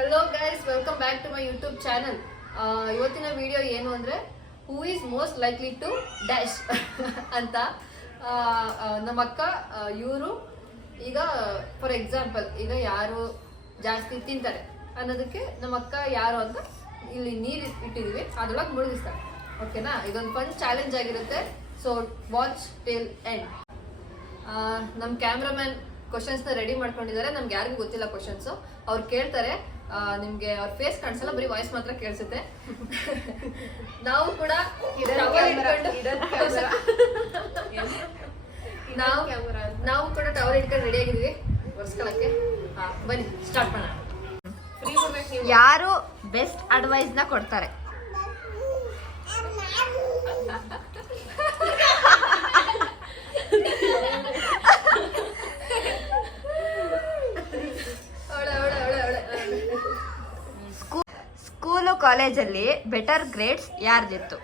Hello guys, welcome back to my YouTube channel. ಇವತ್ತಿನ video ಏನು ಅಂದರೆ who is most likely to dash ಅಂತ. ನಮ್ಮ ಅಕ್ಕ ಇವರು ಈಗ ಫಾರ್ ಎಕ್ಸಾಂಪಲ್ ಈಗ ಯಾರು ಜಾಸ್ತಿ ತಿಂತಾರೆ ಅನ್ನೋದಕ್ಕೆ ನಮ್ಮ ಅಕ್ಕ ಯಾರು ಅಂತ ಇಲ್ಲಿ ನೀರು ಇಟ್ಟಿದ್ದೀವಿ, ಅದ್ರೊಳಗೆ ಮುಳುಗಿಸ್ತಾರೆ. ಓಕೆನಾ? ಇದೊಂದು ಫನ್ ಚಾಲೆಂಜ್ ಆಗಿರುತ್ತೆ. So watch till end. ನಮ್ಮ ಕ್ಯಾಮ್ರಾಮ್ಯಾನ್ ಕ್ವಶನ್ಸ್ನ ರೆಡಿ ಮಾಡ್ಕೊಂಡಿದ್ದಾರೆ. ನಮ್ಗೆ ಯಾರಿಗೂ ಗೊತ್ತಿಲ್ಲ ಕ್ವಶನ್ಸು. ಅವ್ರು ಕೇಳ್ತಾರೆ, ನಿಮ್ಗೆ ಅವ್ರ ಫೇಸ್ ಕಾಣಿಸಲ್ಲ, ಬರೀ ವಾಯ್ಸ್ ಮಾತ್ರ ಕೇಳಿಸುತ್ತೆ. ನಾವು ಕೂಡ ನಾವು ಕೂಡ ಟವರ್ ಇಟ್ಕೊಂಡು ರೆಡಿ ಆಗಿದೀವಿ ಒರ್ಸ್ಕೊಳಕ್ಕೆ. ಬನ್ನಿ ಸ್ಟಾರ್ಟ್ ಮಾಡೋಣ. ಯಾರು ಬೆಸ್ಟ್ ಅಡ್ವೈಸ್ ನ ಕೊಡ್ತಾರೆ? ಸ್ಕೂಲು ಕಾಲೇಜಲ್ಲಿ ಬೆಟರ್ ಗ್ರೇಡ್ಸ್ ಯಾರ್ದಿತ್ತು?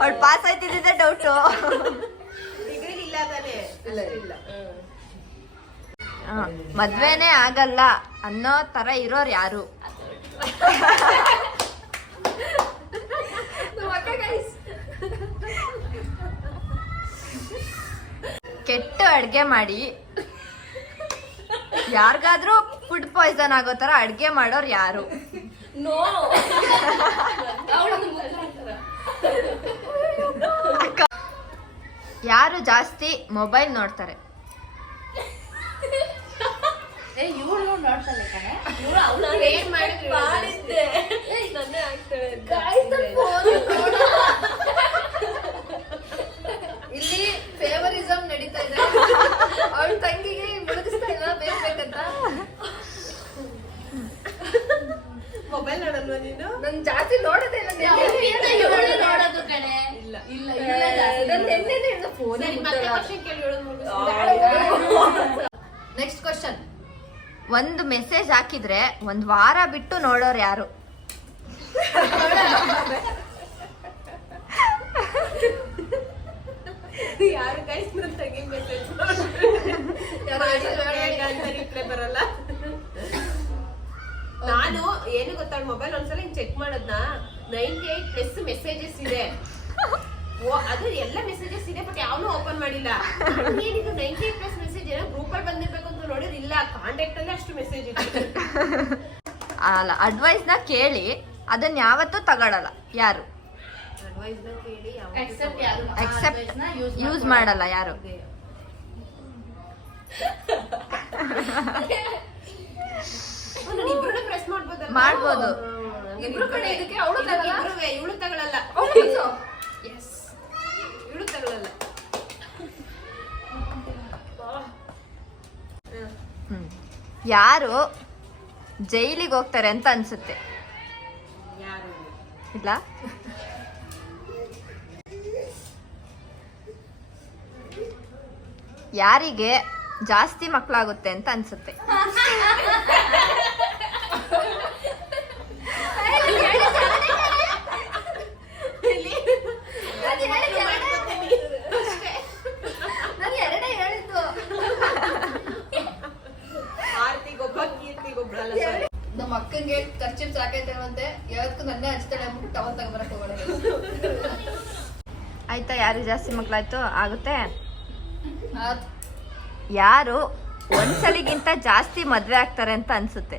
ಅವಳು ಪಾಸ್ ಆಯ್ತಿದ್ದೆ ಡೌಟು. ಮದ್ವೆನೇ ಆಗಲ್ಲ ಅನ್ನೋ ತರ ಇರೋರು ಯಾರು? ಕೆಟ್ಟ ಅಡ್ಗೆ ಮಾಡಿ ಯಾರಿಗಾದ್ರೂ ಫುಡ್ ಪಾಯ್ಸನ್ ಆಗೋ ತರ ಅಡ್ಗೆ ಮಾಡೋರು ಯಾರು? ಯಾರು ಜಾಸ್ತಿ ಮೊಬೈಲ್ ನೋಡ್ತಾರೆ? ಇಲ್ಲಿ ಫೇವರಿಸಮ್ ನಡೀತಾ ಇದೆ. ಅವಳ ತಂಗಿಗೆ ಮುಳುಗಿಸ್ತಾ ಇಲ್ಲ, ಬೇಕಂತ. ಮೊಬೈಲ್ ನೋಡಲ್ವಾ ನೀನು? ನನ್ ಜಾಸ್ತಿ ನೋಡೋದೇ ಇಲ್ಲ. ನೋಡೋದು ಕಣೆ. Next question. ಒಂದು ಮೆಸೇಜ್ ಹಾಕಿದ್ರೆ ಒಂದ್ ವಾರ ಬಿಟ್ಟು ನೋಡೋರು ಯಾರು? ಯಾರು ಗೈಸ್ ನನ್ನ ತಂಗಿ ಮೆಸೇಜ್ ರಿಪ್ಲೈ ಬರಲ್ಲ. ನಾನು ಏನು ಗೊತ್ತಾಳ, ಮೊಬೈಲ್ ಒಂದ್ಸಲ ಹಿಂಗ್ ಚೆಕ್ ಮಾಡದ್ನ 98+ ಮೆಸೇಜಸ್ ಇದೆ. ಅದು ಎಲ್ಲ ಮೆಸೇಜಸ್ ಇದೆ, ಬಟ್ ಯಾವನು ಓಪನ್ ಮಾಡಿಲ್ಲ. ಏನಿದು 98+ ಮೆಸೇಜ್ ಏನೋ ಗ್ರೂಪ್ ಅಲ್ಲಿ ಬಂದಿರ್ಬೇಕು ಅಂತ ನೋಡಿದ್ರೆ ಇಲ್ಲ, ಕಾಂಟ್ಯಾಕ್ಟ್ ಅಲ್ಲಿ ಅಷ್ಟು ಮೆಸೇಜ್ ಇದೆ. ಅಲ್ಲ, ಅಡ್ವೈಸ್ ನ ಕೇಳಿ ಅದನ್ನ ಯಾವತ್ತೂ ತಗೊಳಲ್ಲ ಯಾರು? ಅಡ್ವೈಸ್ ನ ಕೇಳಿ ಎಕ್ಸೆಪ್ಟ್ ಯೂಸ್ ಮಾಡಲ್ಲ ಯಾರು? ಇಬ್ರು ಪ್ರೆಸ್ ಮಾಡ್ಬೋದು. ಇಬ್ರು ಕಡೆ ಇದಕ್ಕೆ ಅವಳು ಇವಳು ತಗೊಳಲ್ಲ. ಇವಳು ತಗೊಳಲ್ಲ. ಯಾರು ಜೈಲಿಗೆ ಹೋಗ್ತಾರೆ ಅಂತ ಅನ್ಸುತ್ತೆ? ಯಾರು ಇಲ್ಲ, ಯಾರಿಗೆ ಜಾಸ್ತಿ ಮಕ್ಕಳಾಗುತ್ತೆ ಅಂತ ಅನ್ಸುತ್ತೆ? ನಮ್ಮ ಅಕ್ಕಂಗೆ ಖರ್ಚು ಸಾಕೈತೆ ಅಂತೆ, ಯಾವತ್ತೂ ನನ್ನೇ ಹಚ್ತಾಳೆ ಅಂದ್ಬಿಟ್ಟು ಟವಲ್ ತಗೊಂಬರಕ್ ಹೋಗೋಣ. ಆಯ್ತಾ? ಯಾರು ಜಾಸ್ತಿ ಮಕ್ಕಳಾಯ್ತು ಆಗುತ್ತೆ? ಯಾರು ಒಂದ್ಸಲಿಗಿಂತ ಜಾಸ್ತಿ ಮದ್ವೆ ಆಗ್ತಾರೆ ಅಂತ ಅನ್ಸುತ್ತೆ?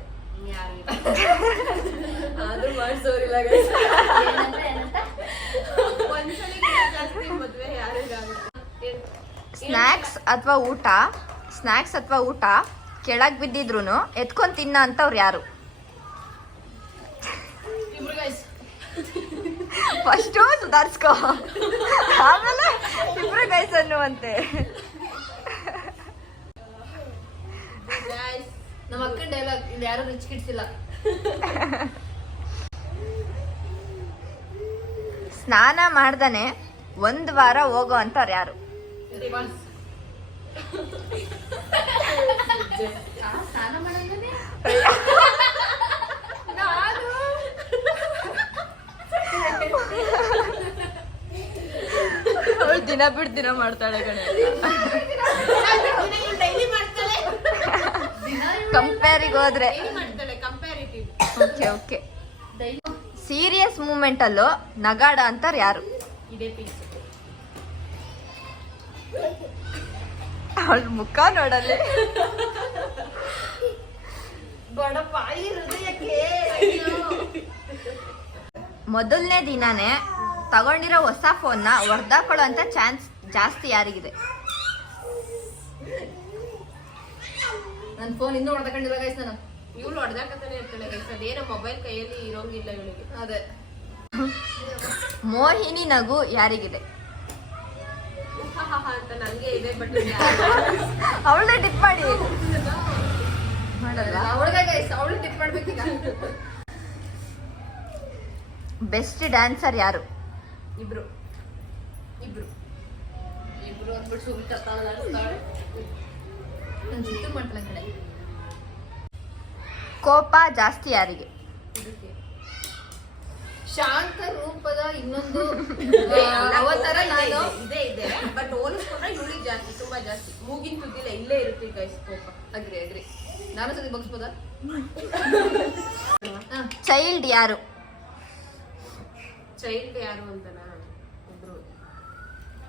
ಸ್ನಾಕ್ಸ್ ಅಥವಾ ಊಟ ಕೆಳಗ್ ಬಿದ್ದಿದ್ರು ಎತ್ಕೊಂಡ್ ತಿನ್ನ ಅಂತವ್ರು ಯಾರು? ಫಸ್ಟು ಸುಧಾರಿಸ್ಕೋ, ಆಮೇಲೆ ಇಬ್ರು ಗೈಸ್ ಅನ್ನುವಂತೆ. ನಮ್ಮ ಅಕ್ಕನ ಡೈಲಾಗ್ ಇಲ್ಲಿ ಯಾರು ರಿಚ್ ಕಿಡ್ಸ್ ಇಲ್ಲ. ಸ್ನಾನ ಮಾಡ್ದನೆ ಒಂದ್ ವಾರ ಹೋಗೋ ಅಂತವ್ರು ಯಾರು? ಸ್ನಾನ ಮಾಡಂಗನೆ ದಿನ ಬಿಟ್ಟು ದಿನ ಮಾಡ್ತಾಳೆ ಕಣೆ. ಡೈಲಿ ಮಾಡ್ತಾಳೆ, ಕಂಪೇರಿಗೆ ಹೋದ್ರೆ. ಡೈಲಿ ಮಾಡ್ತಾಳೆ comparative. Okay okay. Serious moment ಅಲ್ಲೂ ನಗಾಡ ಅಂತಾರ ಯಾರು? ಇದೇ ಪೀಸ್. ಅವಳ ಮುಖ ನೋಡಲ್ಲಿ. ಬಡಪಾಯಿ ಹೃದಯಕ್ಕೆ. ಮೊದಲನೇ ದಿನಾನೇ ತಗೊಂಡಿರೋ ಹೊಸ ಫೋನ್ನ ಹೊಡೆದಾಕೊಳ್ಳೋ ಅಂತ ಚಾನ್ಸ್ ಜಾಸ್ತಿ ಯಾರಿಗಿದೆ? ನನ್ನ ಫೋನ್ ಇನ್ನೂ ಹೊಡೆದಕೊಂಡಿಲ್ಲ ಗೈಸ್ ನಾನು. ಇವಳು ಹೊಡೆದಾಕತಾನೆ ಇರ್ತಾಳೆ ಗೈಸ್, ಅದೇನೋ ಮೊಬೈಲ್ ಕೈಯಲ್ಲಿ ಇರೋಂಗಿಲ್ಲ ಇವಳಿಗೆ. ಅದೇ ಮೋಹಿನಿ ನಗು ಯಾರಿಗಿದೆ? ಅಂತ ನಂಗೆ ಇದೆ, ಬಟ್ ಅವಳದೇ ಟಿಪ್ ಮಾಡಿ ಮಾಡಲ್ಲ. ಅವಳಿಗೆ ಗೈಸ್, ಅವಳು ಟಿಪ್ ಮಾಡ್ಬೇಕೀಗ. ಬೆಸ್ಟ್ ಡ್ಯಾನ್ಸರ್ ಯಾರು? ಇಬ್ರು ಇಬ್ರು ಇಬ್ರು ಅಂದ್ಬಿಟ್ಟು ಸುಮ್ತಾಳೆ ನಾನು ಚಿಕ್ಕ ಮಾಡ್ತಾಳೆ ಕಡೆ. ಕೋಪ ಜಾಸ್ತಿ ಯಾರಿಗೆ? ಇದಕ್ಕೆ ಶಾಂತ ರೂಪದ ಇನ್ನೊಂದು ಅವತಾರ ನಾನು. ಇದೆ ಇದೆ, ಬಟ್ ಹೋಲಿಸ್ಕೊಂಡ್ರೆ ಇವಳಿಗೆ ಜಾಸ್ತಿ, ತುಂಬಾ ಜಾಸ್ತಿ. ಮೂಗಿನ ತುದಿಲ್ಲ, ಇಲ್ಲೇ ಇರುತ್ತೆ ಗೈಸ್ ಕೋಪ. Agri agri. ನಾನು ಸತಿ ಬಗ್ಸ್ಬೋದಾ? ಚೈಲ್ಡ್ ಯಾರು? ಚೈಲ್ಡ್ ಯಾರು ಅಂತನಾ? ಒಬ್ರು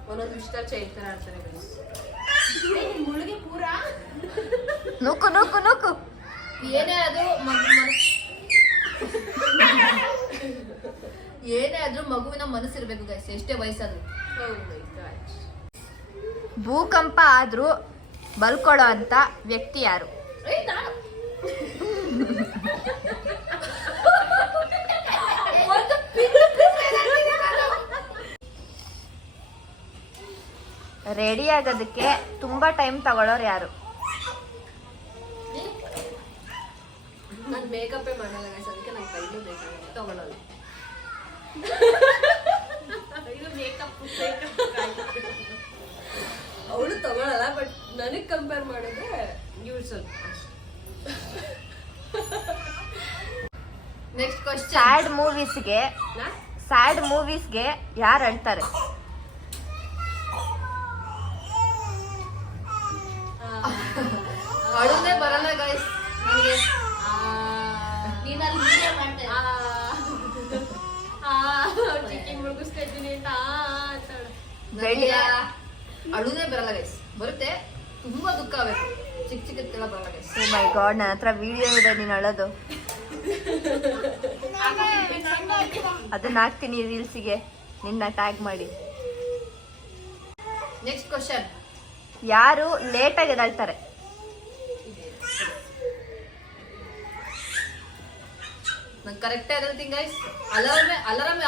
ಒಂದೊಂದು ಇಷ್ಟ ಚೈಲ್ಡ್ ತರ ಆಡ್ತಾರೆ ಗೈಸ್. ಮುಳುಗೆ ಪೂರಾ ನೂಕು ನೂಕು ನೂಕು. ಏನೇ ಅದು ಏನೇ ಆದ್ರೂ ಮಗುವಿನ ಮನಸ್ಸಿರ್ಬೇಕು ಗೈಸ್, ಎಷ್ಟೇ ವಯಸ್ಸಾದ್ರು. Oh my God. ಭೂಕಂಪ ಆದ್ರೂ ಬಲ್ಕೊಳ್ಳೋ ಅಂತ ವ್ಯಕ್ತಿ ಯಾರು? ನಾನು ರೆಡಿ ಆಗೋದಕ್ಕೆ ತುಂಬಾ ಟೈಮ್ ತಗೊಳ್ಳೋರು ಯಾರು? ನಾನು ಮೇಕಪ್ಪೇ ಮಾಡಲ್ಲ ಗೈಸ್, ಅದಕ್ಕೆ ನಂಗೆ ಕೈಲೂ ಬೇಕಾಗುತ್ತೆ, ತಗೊಳ್ಳಲ್ಲ. ಇದು ಮೇಕಪ್ ಅವಳು ತಗೊಳ್ಳಲ್ಲ, ಬಟ್ ನನಗೆ ಕಂಪೇರ್ ಮಾಡಿದ್ರೆ ಇವ್ರು ಸ್ವಲ್ಪ. Next question. ಸ್ಯಾಡ್ ಮೂವೀಸ್ಗೆ ಯಾರು ಅಳ್ತಾರೆ? ಅಳುದೇ ಬರಲ್ಲ ಗೈಸ್ ನನಗೆ. ಚಿಕ್ಕಿ ಮುಳುಗಿಸ್ತಾ ಇದ್ದೀನಿ ಅಂತ ನನಗೆ ಅಳುದೇ ಬರಲ್ಲ ಗೈಸ್. ಬರುತ್ತೆ, ತುಂಬಾ ದುಃಖ ಆಗಬೇಕು, ಚಿಕ್ಕ ಚಿಕ್ಕದೆಲ್ಲ ಬರಲ್ಲ ಗೈಸ್. ಓ ಮೈ ಗಾಡ್, ನನ್ನ ಹತ್ರ ವಿಡಿಯೋ ಇದೆ ನೀನು ಅಳೋದು. ಅದನ್ನ ಹಾಕ್ತೀನಿ ರೀಲ್ಸಿಗೆ, ನಿನ್ನ ಟ್ಯಾಗ್ ಮಾಡಿ. Next question. ಯಾರು ಲೇಟಾಗಿ ಎದ್ದೇಳ್ತಾರೆ? ನಾನು ಕರೆಕ್ಟ್ ಹೇಳ್ತೀನಿ ಗೈಸ್. ಅಲಾರಾಮ್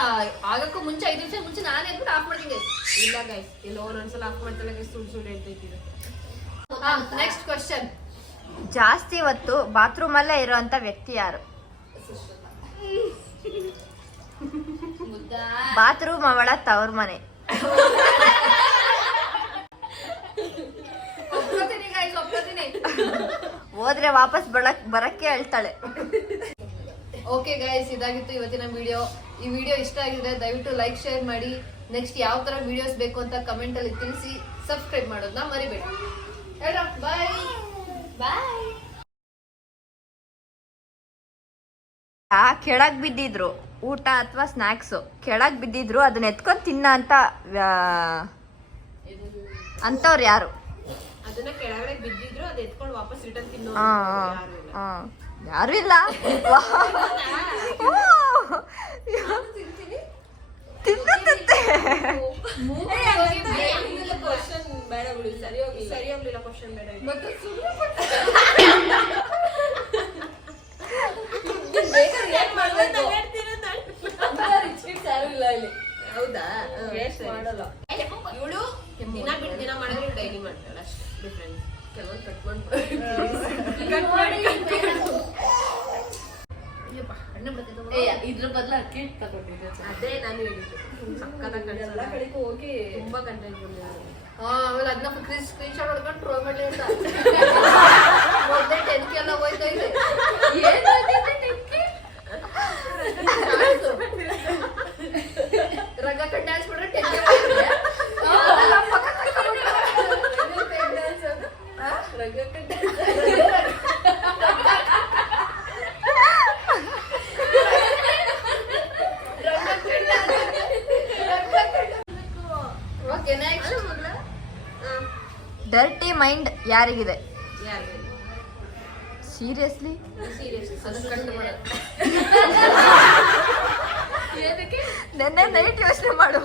ಆಗಕ್ಕೂ ಮುಂಚೆ 5 ನಿಮಿಷ ಮುಂಚೆ ನಾನೇ ಎದ್ಬಿಟ್ಟು ಆಫ್ ಮಾಡ್ತೀನಿ ಗೈಸ್. ಇಲ್ಲ ಗೈಸ್, ಎಲ್ಲೋ ಒಂದೊಂದ್ಸಲ ಆಫ್ ಮಾಡ್ತಾಳೆ ಗೈಸ್, ಸುಳ್ಳು ಸುಳ್ಳು ಹೇಳ್ತೈತಿದೆ. Next question. ಜಾಸ್ತಿ ಹೊತ್ತು ಬಾತ್ರೂಮಲ್ಲೇ ಇರೋಂಥ ವ್ಯಕ್ತಿ ಯಾರು? ಬಾತ್ರೂಮ್ ಅವಳ ತವ್ರ ಮನೆ. ಒಪ್ಕೋತೀನಿ ಗೈಸ್, ಒಪ್ಕೋತೀನಿ. ಹೋದ್ರೆ ವಾಪಸ್ ಬರಕ್ಕೆ ಹೇಳ್ತಾಳೆ. ಓಕೆ ಗೈಸ್, ಇದಾಗಿತ್ತು ಇವತ್ತಿನ ವಿಡಿಯೋ. ಈ ವಿಡಿಯೋ ಇಷ್ಟ ಆಗಿದ್ರೆ ದಯವಿಟ್ಟು ಲೈಕ್, ಶೇರ್ ಮಾಡಿ. ನೆಕ್ಸ್ಟ್ ಯಾವ ತರ ವಿಡಿಯೋಸ್ ಬೇಕು ಅಂತ ಕಮೆಂಟ್ ಅಲ್ಲಿ ತಿಳಿಸಿ. ಸಬ್ಸ್ಕ್ರೈಬ್ ಮಾಡೋದನ್ನ ಮರಿಬೇಡಿ. ಬಾಯ್ ಬಾಯ್. ಕೆಳಗ್ ಬಿದ್ದಿದ್ರು ಊಟ ಅಥವಾ ಸ್ನಾಕ್ಸ್ ಕೆಳಗ್ ಬಿದ್ದಿದ್ರು ಅದನ್ನ ಎತ್ಕೊಂಡ್ ತಿನ್ನ ಅಂತ ಅಂತವ್ರು ಯಾರು? ಅದನ್ನ ಕೆಳಗಡೆ ಬಿದ್ದಿದ್ರು ಅದ್ ಎತ್ಕೊಂಡು ವಾಪಸ್ ರಿಟರ್ನ್ ತಿನ್ನೋ ಯಾರು ಇಲ್ಲ. ತಿಂತೆ ಕ್ವಶನ್ ಬೇಡ ಬಿಡಿ, ಸರಿ ಹೋಗ್ಲಿಲ್ಲ ಕ್ವಶನ್ ಬೇಡ. ಹೌದಾ? ಇವಳು ದಿನ ಬಿಟ್ಟು ದಿನ ಮಾಡಿದ್ರೆ ಡೈಲಿ ಮಾಡ್ತಾಳೆ, ಅಷ್ಟೇ ಡಿಫ್ರೆನ್ಸ್. ಕೆಲವೊಂದು ಕಟ್ಕೊಂಡು ಇದ್ರ ಬದಲು ಅಕ್ಕಿ ತಗೊಂಡಿದ್ದೆ. ಅದೇ ನಾನು ಹೇಳಿದ್ದು, ಸಕ್ಕತ್ತಾಗಿ ಕಾಣಿಸಲ್ಲ, ಹೋಗಿ ತುಂಬಾ ಕಂಟೆಂಟ್ ಬಂದಿದ್ದಾರೆ. ಆಮೇಲೆ ಅದನ್ನ ಸ್ಕ್ರೀನ್ ಶಾಟ್ ಹೊಡ್ಕೊಂಡು ಟ್ರೋಲ್ ಮಾಡ್ಲಿ ಅಂತ. ಮೊದಲೇ 10K ಎಲ್ಲ ಹೋಯ್ತಾ ಇದೆ. ರಗ ಕಟ್ ಡ್ಯಾನ್ಸ್ ಮಾಡಿದ್ರೆ 10K ಹೋಗ್ತದೆ. ಡರ್ಟಿ ಮೈಂಡ್ ಯಾರಿಗಿದೆ? ಯಾರು ಸೀರಿಯಸ್ಲಿ? ಸೀರಿಯಸ್ ಅದನ್ನ ಕಂಡು ಏನಕ್ಕೆ ನೆನ್ನೆ ನೈಟ್ ಯೋಚನೆ ಮಾಡು.